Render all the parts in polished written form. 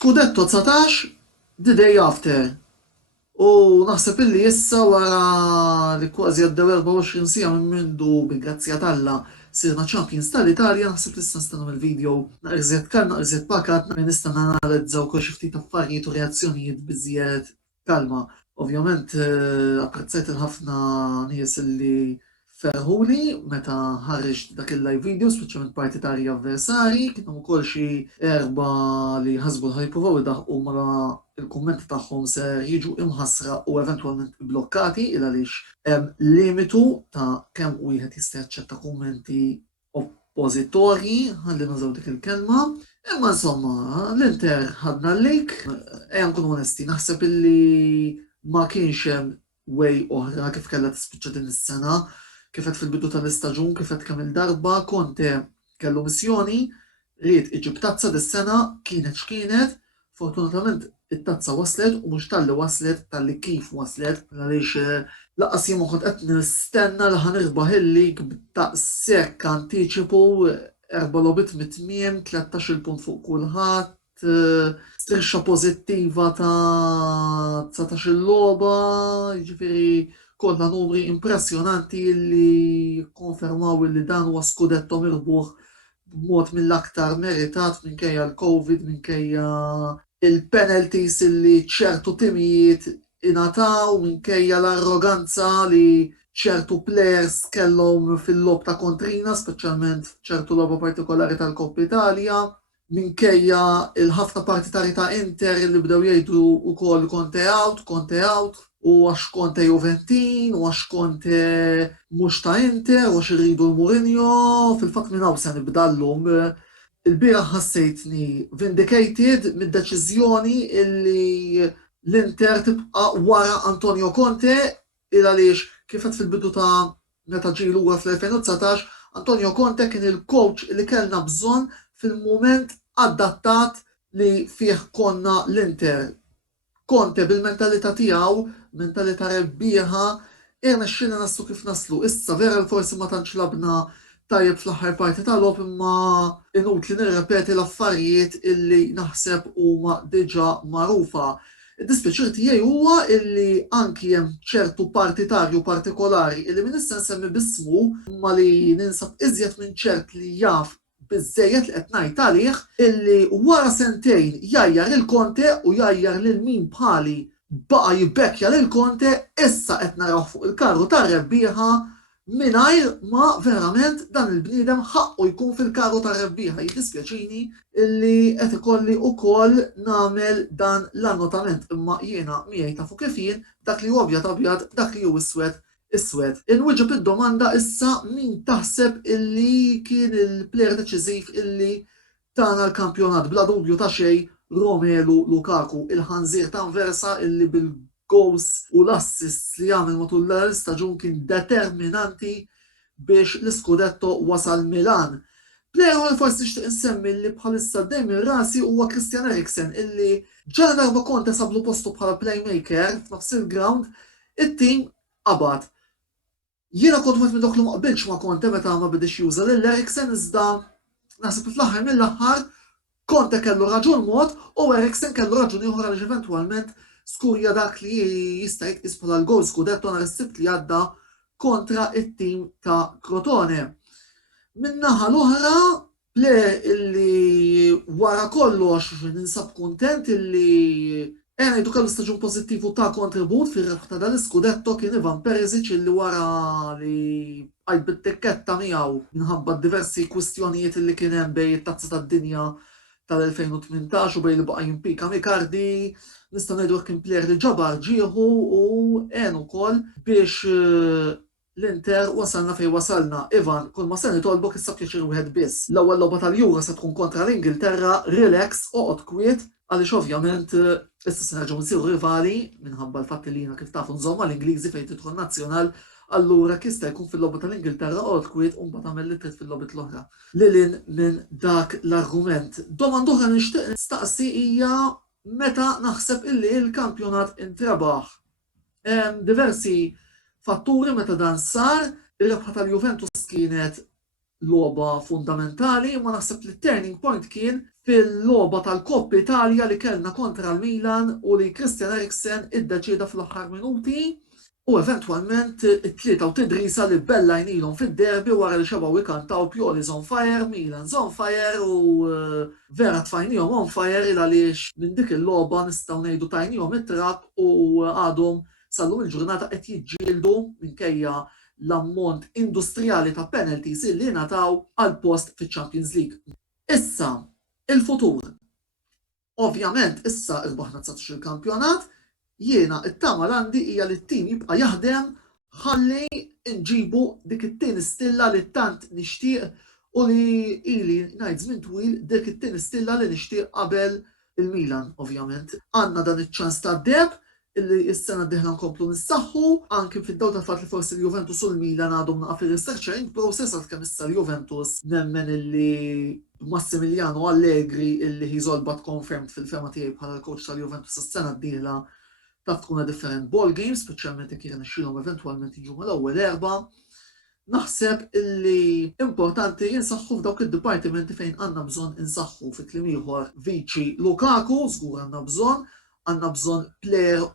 Scudetto 19 the day after. U naħseb illi issa wara li kważi għaddew 24 sija minn mindu bil-grazzja talla sirna Champions tal-Italja, naħseb li issa nistennew il-video naqriżiet kalma, naqriżiet pakat, nista' nanalizzaw kol xi ftit affarijiet u reazzjonijiet biżjed kalma. Ovvjament apprezzajt il-ħafna nies illi ferħuli meta ħarreġ dak il-live video, speċjalment partitari avversari, kienu wkoll xi erba' li ħasbu l-ħajprovaw idaħqu mara il-kummenti tagħhom se jiġu imħassra u eventwalment blokkati il għaliex hemm limitu ta' kemm wieħed jista' jaċċetta kummenti oppożitorji, ħalli nużaw dik il-kelma. Imma insomma, l-Inter ħadna l-lejk, ejja nkunu onesti, naħseb illi ma kienx hemm way oħra kif kellha tispiċċa din is-sena, kif qed fil-bidu tal-istaġun, kif qed kemm il-darba Conte kellu missjoni, ried iġib tazza dis-sena kienet x'kienet, fortunatament it-tazza waslet u mhux talli waslet talli kif waslet għaliex laqas jien ma kont qed nistenna li ħanirbaħ il-lig b'daqshekk antiċipu 4 logħbiet mit-tmiem, 13 punt fuq kulħadd, striscia pożittiva ta' 19 logħba, jiġifieri kollha numri impressjonanti li konfermaw li dan huwa skudetto mirbuħ b'mod mill-aktar meritat minkejja l-Covid, minkejja il-penalties li ċertu timijiet ingħataw, minkejja l-arroganza li ċertu players kellhom fil-lob ta' kontrina, speċjalment f'ċertu logħba partikolari tal-Koppa Italja, minkejja il-ħafna partitari ta' Inter li bdew jgħidu wkoll Conte out, u għax Conte Juventin, u għax Conte mhux ta' Inter, u għax irridu l-Mourinho, fil-fatt minn hawn se nibda llum. Il-bieraħ ħassejtni vindicated mid-deċiżjoni illi l-Inter tibqa' wara Antonio Conte il għaliex kif qed fil-bidu ta' meta ġie lura fl-2019, Antonio Conte kien il-coach li kellna bżonn fil-mument adattat li fih konna l-Inter. Conte bil-mentalità tiegħu, mentalità rebbieħa, irnexxina naslu kif naslu. Issa vera forsi ma tantx labna tajjeb fl-aħħar parti tal-logħob imma inutli nirrepeti l-affarijiet illi naħseb huma diġà magħrufa. Id-dispjaċir tiegħi huwa illi anki hemm ċertu partitarju partikolari illi min issa nsemmi bismu imma li ninsab iżjed minn ċert li jaf biżżejjed li qed ngħid għalih illi wara sentejn jajjar il-Conte u jajjar lil min bħali baqa' jibbekkja lil Conte issa qed naraw fuq il-karru tar-rebbieħa mingħajr ma verament dan il-bniedem ħaqqu jkun fil-karru tar-rebbieħa. Jiddispjaċini illi qed ikolli wkoll nagħmel dan l-annotament imma jiena miegħi tafu kif jien dak li hu abjad abjad, dak li hu iswed iswed. Inwiġeb id-domanda issa min taħseb illi kien il-plejer deċiżiv illi tagħna l-kampjonat bla dubju ta' xejn Romelu Lukaku, il-ħanżir ta' Anversa illi bil-goals u l-assists li jagħmel matul l-istaġun kien determinanti biex l-iskudetto wasal Milan. Plejer forsi nixtieq insemmi li bħalissa dejjem rasi huwa Christian Eriksen illi ġara darba Conte sablu postu bħala playmaker f'nofs il-ground, it-tim qabad. Jiena kont wieħed minn dawk li ma qbilx ma' Conte meta ma bidix juża lil Eriksen iżda naħseb fl-aħħar mill-aħħar Conte kellu raġun mod u Eriksen kellu raġun ieħor għaliex eventwalment skurja dak li jista' jitqis bħala l-gowl skudetto nhar is-sibt li għadda kontra it-tim ta' Crotone. Min-naħa l-oħra plejer illi wara kollox ninsab kuntent illi ngħidu kellu staġun pożittiv ta' kontribut fir-rebħ ta' dal-iskudetto kien Ivan Perisic illi wara li għajt bit-tikketta miegħu minħabba diversi kwistjonijiet illi kien hemm bejn it-tazza tad-dinja tal-2018 u bejn li baqa' jimpika Icardi, nista' ngħidu kien plejer li ġabar ġieħu u għen ukoll biex l-Inter wasalna fejn wasalna. Ivan, kull ma se nitolbok issa pjaċir wieħed biss. L-ewwel logħba tal-Jura se tkun kontra l-Ingilterra, relax, oqgħod kwiet, għaliex ovvjament issa se nerġgħu nsiru rivali minħabba l-fatt li jiena kif tafu nżomma l-Ingliżi fejn tidħol nazzjonal, allura kista jkun fil-logħba tal-Ingilterra oqgħod kwiet u mbagħad tagħmel li trid fil-logħbiet l-oħra. Lilin minn dak l-argument. Domanda oħra nixtieq nistaqsi hija meta naħseb illi l-kampjonat intrebaħ. Diversi fatturi meta dan sar, ir-rebħa tal-Juventus kienet logħba fundamentali, ma naħseb li turning point kien fil-logħba tal-Koppa Italja li kellna kontra l-Milan u li Christian Eriksen iddeċieda fl-aħħar minuti u eventwalment it-tlieta u tidrisa li bella jnilhom fid-derbi wara li xebaw ikantaw Pioli's on fire, Milan's on fire u vera tfajnihom on fire il għaliex minn dik il-logħba nistgħu ngħidu tajnihom it-trak u għadhom sallum il-ġurnata qed jiġġieldu minkejja l-ammont industrijali ta' penalties illi ngħataw għal post fiċ-Champions League. Issa, il-futur. Ovvjament, issa irbaħna 19 il-kampjonat, jiena it-tama l-għandi hija li t-tim jibqa' jaħdem ħalli nġibu dik it-tieni stilla li tant nixtieq u li ili ngħid żmien twil dik it-tieni stilla li nixtieq qabel il-Milan, ovvjament. Għandna dan iċ-ċans ta' deb illi s-sena d-dieħla nkomplu nissaħħu anke fid-dawl tal-fatt li forsi l-Juventus u l-Milan għadhom naqa' fir-restructuring process għalkemm issa l-Juventus nemmen illi Massimiliano Allegri illi he's all but confirmed fil-fema tiegħi bħala l-coach tal-Juventus is-sena d-dieħla ta' tkun different ball games, speċjalment jekk jirnexxielhom eventwalment jiġu mal-ewwel erba'. Naħseb illi importanti jinsaħħu f'dawk id-dipartimenti fejn għandna bżonn insaħħu fi kliem ieħor Vici Lukaku, żgur għandna bżonn plejer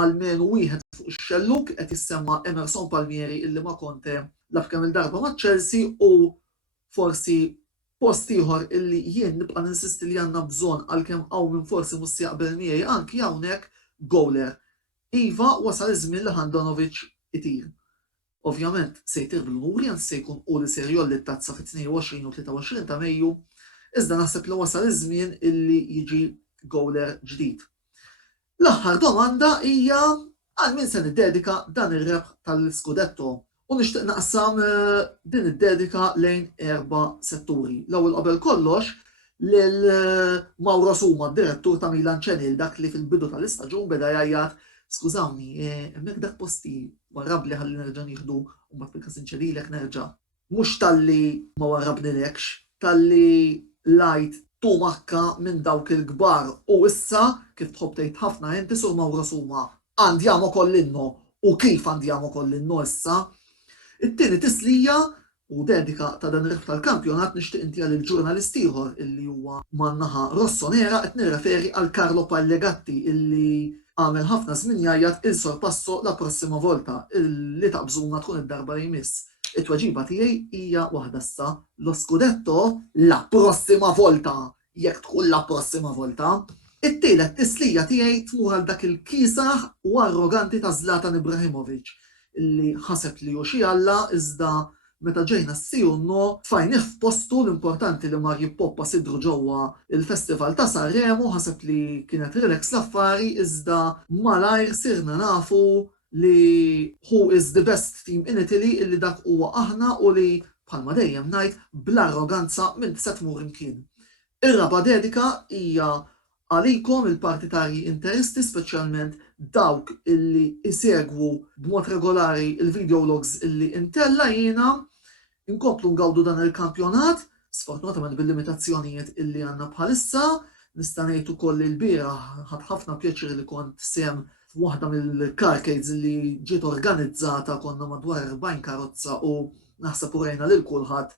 almenu wieħed fuq ix-xelluk qed jissemma Emerson Palmieri illi ma Conte laf kemm il-darba ma' Chelsea u forsi post ieħor illi jien nibqa' ninsisti li għandna bżonn għalkemm hawn min forsi mhux jaqbel miegħi anki hawnhekk goaler. Iva wasal iż-żmien li Handanovic itir. Ovvjament se jtir bil-Murjan se jkun u li ser jolli t-tazza fit-22 u 23 ta' Mejju, iżda naħseb li wasal iż-żmien illi jiġi goaler ġdid. L-aħħar domanda hija għal min se niddedika dan ir-rebħ tal-Scudetto u nixtieq naqsam din id-dedika lejn 4 setturi. L-ewwel qabel kollox lil Mauro Suma, direttur ta' Milan Ċenil, dak li fil-bidu tal-istaġun beda jgħid skużawni, hemmhekk dak posti warrabli ħalli nerġa' nieħdu u mbagħad fil-każ inċedilek nerġa'. Mhux talli ma warrabnilekx, talli lajt tumakka minn dawk il-kbar u issa kif tħobb tgħid ħafna inti sur Mauro Suma andiamo kollinno u kif andiamo kollinno issa. It-tieni tislija u dedika ta' dan ir-rebħ tal-kampjonat nixtieq inti għal il-ġurnalist ieħor illi huwa man-naħa rossonera qed nirreferi għal Carlo Pallegatti illi għamel ħafna żmien jgħid il-sorpasso la prossima volta illi taqbżuna tkun id-darba li jmiss. It-tweġiba tiegħi hija waħda issa lo Scudetto la prossima volta jekk tkun la prossima volta. It-tielet tislija tiegħi tmur għal dak il-kisaħ u arroganti ta' Zlatan Ibrahimovic illi ħaseb li hu xi alla iżda meta ġejna s-sijunno tfajnih f'postu l-importanti li mar jippoppa sidru ġewwa il-Festival ta' Sanremo ħaseb li kienet relax l-affari iżda malajr sirna nafu li who is the best team in Italy illi dak huwa aħna u li bħalma dejjem ngħid bl-arroganza minn se tmur imkien. Ir-raba dedika hija għalikom il-partitarji interisti, speċjalment dawk illi isegwu b'mod regolari il-videologs illi intella jiena inkomplu ngawdu dan il-kampjonat, sfortunatament bil-limitazzjonijiet illi għandna bħalissa, nista' ngħid ukoll il-bieraħ ħadd ħafna pjaċir li kont sem f'waħda mill-carcades li ġiet organizzata konna madwar 40 karozza u naħseb urejna lil kulħadd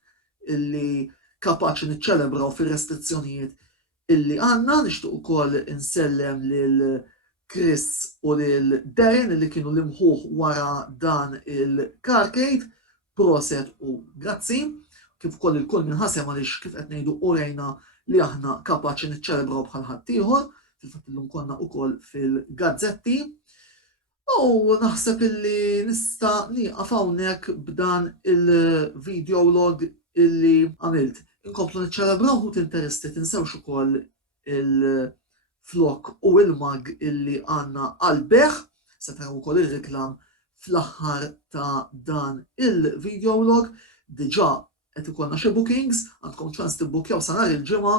illi kapaċi niċċelebraw fir-restrizzjonijiet illi għandna. Nixtieq ukoll insellem lil Chris u lil Darren illi kienu l-imħuħ wara dan il-carcade. Proset u grazzi. Kif ukoll il-kull minħasem għaliex kif qed ngħidu urejna li aħna kapaċi niċċelebraw bħal ħadd ieħor. Fil-fatt illum konna ukoll fil-gazzetti. U naħseb illi nista' nieqaf hawnhekk b'dan il-videolog illi għamilt. Inkomplu niċċelebraw u tinteresti tinsewx ukoll il-flok u il-mag illi għandna għal-beħ, se taraw ukoll ir-riklam fl-aħħar ta' dan il-videolog. Diġà qed ikollna xi bookings, għandkom ċans tibbookjaw sa nhar il-ġimgħa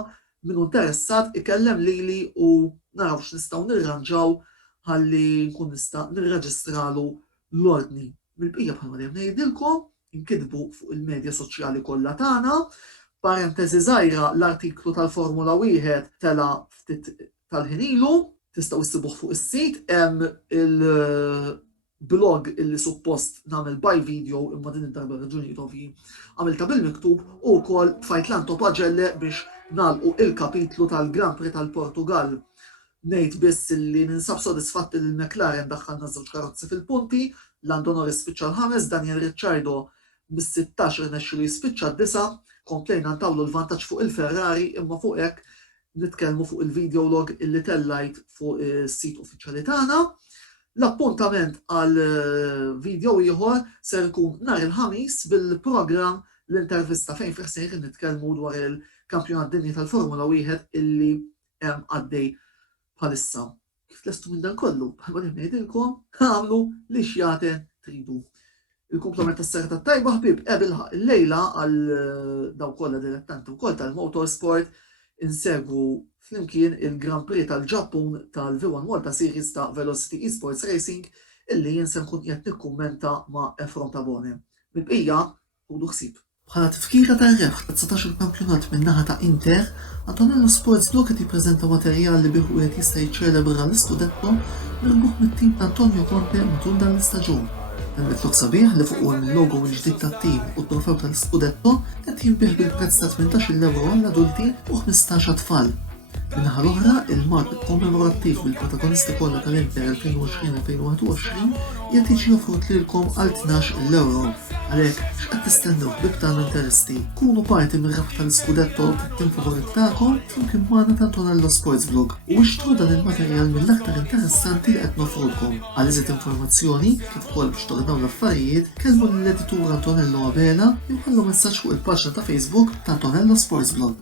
min interessat ikellem lili u naraw x'nistgħu nirranġaw ħalli nkun nista' nirreġistralu l-ordni. Mill-bqija bħalma dejjem ngħidilkom inkitbu fuq il-medja soċjali kollha tagħna. Parentesi żgħira l-artiklu tal-Formula 1 tela ftit tal-ħinilu, tistgħu issibuh fuq is-sit, hemm il-blog illi suppost nagħmel by video imma din id-darba raġunijiet ovvji għamilta bil-miktub u wkoll tfajt l-anto paġelle biex nagħlqu il-kapitlu tal-Grand Prix tal-Portugal. Ngħid biss li ninsab sodisfatti li McLaren daħħalna żewġ karozzi fil-punti, Lando Norris spiċċa l-5, Daniel Ricciardo bis-16 irnexxielu jispiċċa d-9, komplejna ntawlu l-vantaġġ fuq il-Ferrari imma fuq hekk nitkellmu fuq il-video log illi tellajt fuq is-sit uffiċjali tagħna. L-appuntament għal video ieħor ser ikun nhar il-ħamis bil-programm l-intervista fejn fih nitkellmu dwar il-Kampjonat Dinji tal-Formula 1 illi hemm għaddej bħalissa. Kif lestu minn dan kollu? Bħalma ngħidilkom għamlu li xjaten tridu. Il-komplement tas-serata tajba ħbib qabilħaq il-lejla għal daw kollha dilettanti wkoll tal-motorsport insegwu flimkien il-Grand Prix tal-Ġappun tal-V1 Malta Series ta' Velocity Esports Racing illi jien se nkun qed nikkummenta ma' Efron Tabone. Mibqija ħudu ħsieb. Bħala tifkira ta' rebħ ta' 19 kampjonat min-naħa ta' Inter, Antonello Sports Blog qed jippreżenta materjal li bih wieħed jista' jiċċelebra l-istudetto mirbuħ mit-tim ta' Antonio Conte matul dan l-istaġun. Il-mitluk sabiħ li fuq il-logo l-ġdid tat-tim u t-trofew tal-Scudetto qed jinbih bil-prezz ta' 18 euro għall-adulti u 15 għat-tfal. Min-naħa l-oħra, il-mark kommemorattiv bil-protagonisti kollha tal-Inter 2020-2021 qed jiġi offrut lilkom għal 12 euro. Għalhekk x'qed tistennew b'ibtan interesti kunu parti mir-rebħ tal-Scudetto tat-tim favorit tagħkom flimkien magħna ta' Antonello Sports Blog u ixtru dan il-materjal mill-aktar interessanti li qed nofrulkom. Għal iżjed informazzjoni kif ukoll biex tornaw l-affarijiet kellmu lill-editur Antonello Abela jew ħallu messaġġ fuq il-paġna ta' Facebook ta' Antonello Sports Blog.